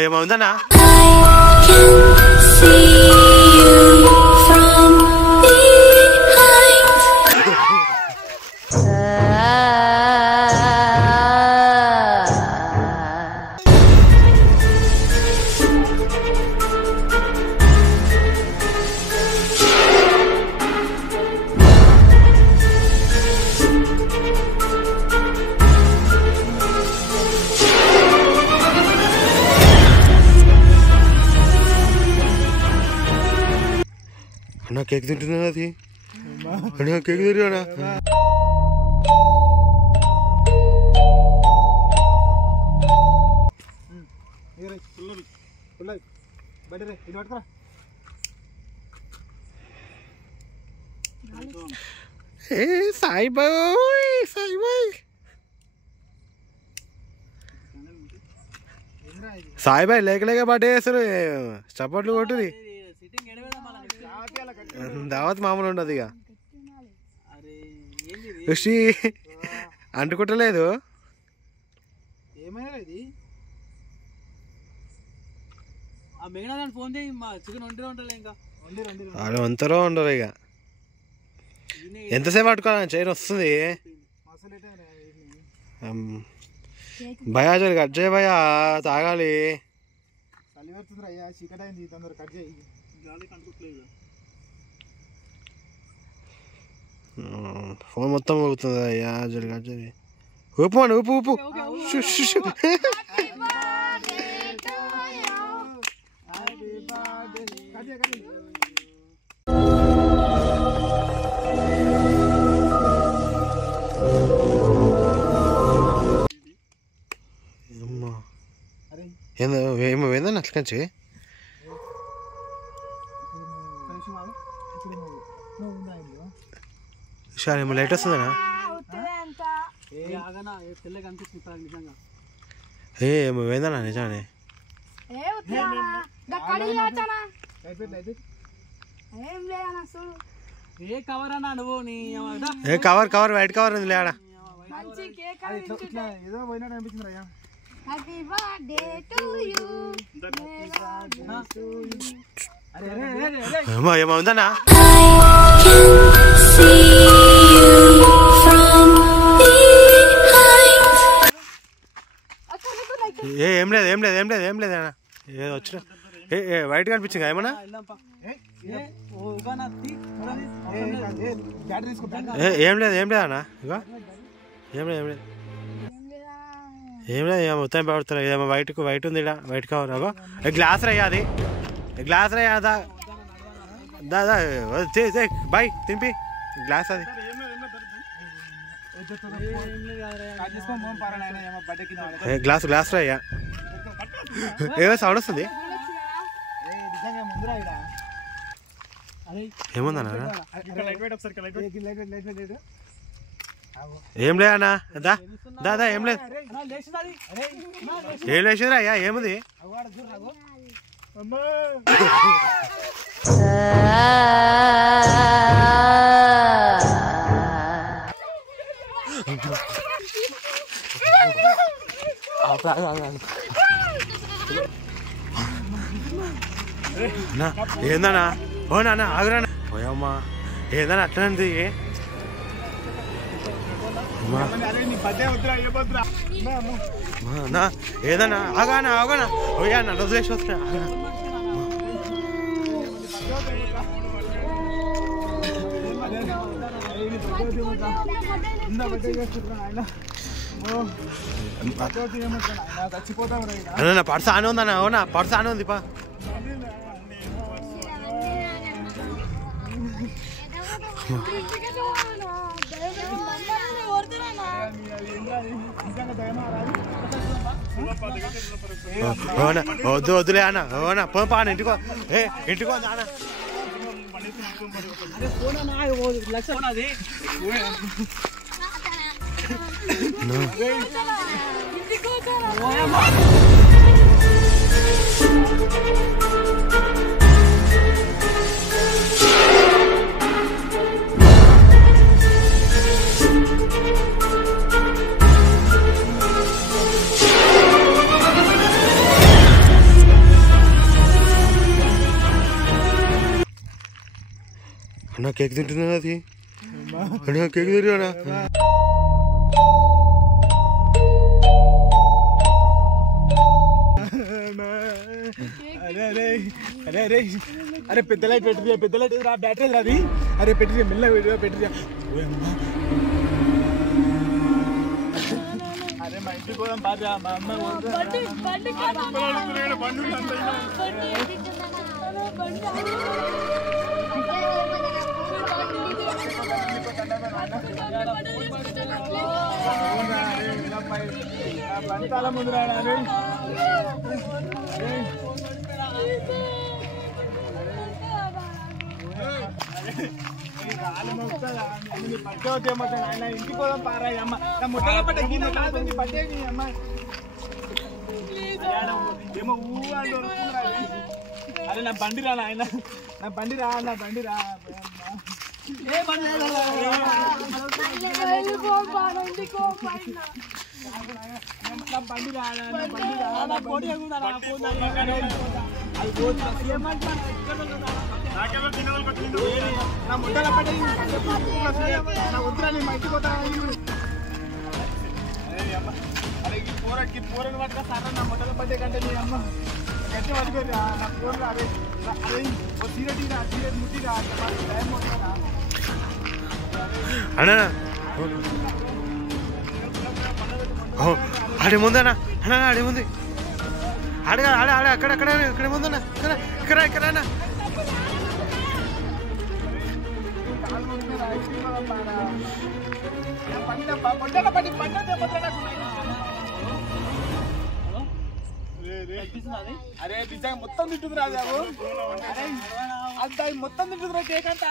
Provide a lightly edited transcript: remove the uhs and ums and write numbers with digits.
ఏమవుందన్నా అన్నా కేక్ తింటున్నా అది అన్నా కేక్ తింటున్నా సాయిబాయ్ సాయిబాయ్ సాయిబాయ్ లేక లేక బర్త్డే చేస్తారు చప్పట్లు కొట్టుది దావత్ మామూలు ఉండదు ఇక ఋషి అంటుకుంటలేదు వాళ్ళు వంతరో ఉండరు ఇక ఎంతసేపు పట్టుకోవాలి చైన్ వస్తుంది భయా జరి కట్ చేయ భయా తాగాలి ఫోన్ మొత్తం ఊపుతుంది అయ్యా జరి కట్ చేయి ఊపు అని ఊపు ఊపు ఏమో ఏందని అట్లా కంచి ఏమో లైట్ వస్తుందనా ఏమో ఏందన్నా నిజానే కవర్ కవర్ వైట్ కవర్ ఉంది లేడా ఏమవుందన్నా ఏం లేదు ఏం లేదు ఏం లేదు ఏం లేదు అన్న ఏదో వచ్చిన వైట్ కనిపించింది ఏమన్నా ఏం లేదు ఏం లేదు అన్న ఇక ఏం లేదు ఏం లేదు ఏం లేదు ఇక మొత్తం పడుతుంది ఏమో వైట్ ఉంది ఇక్కడ వైట్ కవర్ అగో గ్లాస్ రయ్యా అది గ్లాస్ రయ్యా దా దా బాయ్ తినిపి గ్లాస్ అది గ్లాస్ గ్లాస్ రయ్యా ఏమో సౌండ్ వస్తుంది ఏముందన్నా ఏం లేదన్నా దా దా ఏం లేదు ఏం లేచిందిరా అయ్యా ఏముంది ఏందన్నా ఓ నాన్న ఆగురా పోయమ్మా ఏందన్నా అట్లనే ఏదన్నా ఆగానా ఆగానా ఓయా నా వదిలేసి వస్తున్నా అన్న పర్స్ ఆనే ఉందన్న అవునా పర్స్ ఆనే ఉంది పా వద్దు వద్దులే అన్న అవునా పో పా ఇంటికో ఇంటికో అన్న No. అన్న కేక్ తింటున్నా అది అన్న కేక్ తింటున్నా అరే పెద్ద లైట్ పెట్టింది పెద్ద లైట్ రా బ్యాటరీ రాది అరే పెట్టింది మెల్లగా పెట్టింది అరే మా ఇంటికి పోదాం పాట మా అమ్మ బంతాల ముందు రాడా ఆయన ఇంటికి పోదాం పారా అమ్మ నా ముట్టల పట్ట గీత కాదండి పట్టే అమ్మ ఏమో ఊ అని అరే నా బండి రా ఆయన నా బండి రా నా బండి రా బండి రా నా ముట్టల పట్ట నా ఉత్తరాన్ని మా ఇంటికి పోతా అరే ఈ పూరని పట్టుక సార్ నా ముట్టల పట్టే కంటే నీ అమ్మ గట్టి పట్టుకోరు నా పూర అదే అదే సీరియట్ ముట్టిరా టైం పోతుందా అన్నా ఆడే ముందన్నా అన్నా ఆడే ముందు ఆడగా ఆడే ఆడే అక్కడ ముందన్నా ఇక్కడ అన్నా అరే నిజంగా మొత్తం తింటుంది రాజావు అంత మొత్తం తింటుంది కేక్ అంతా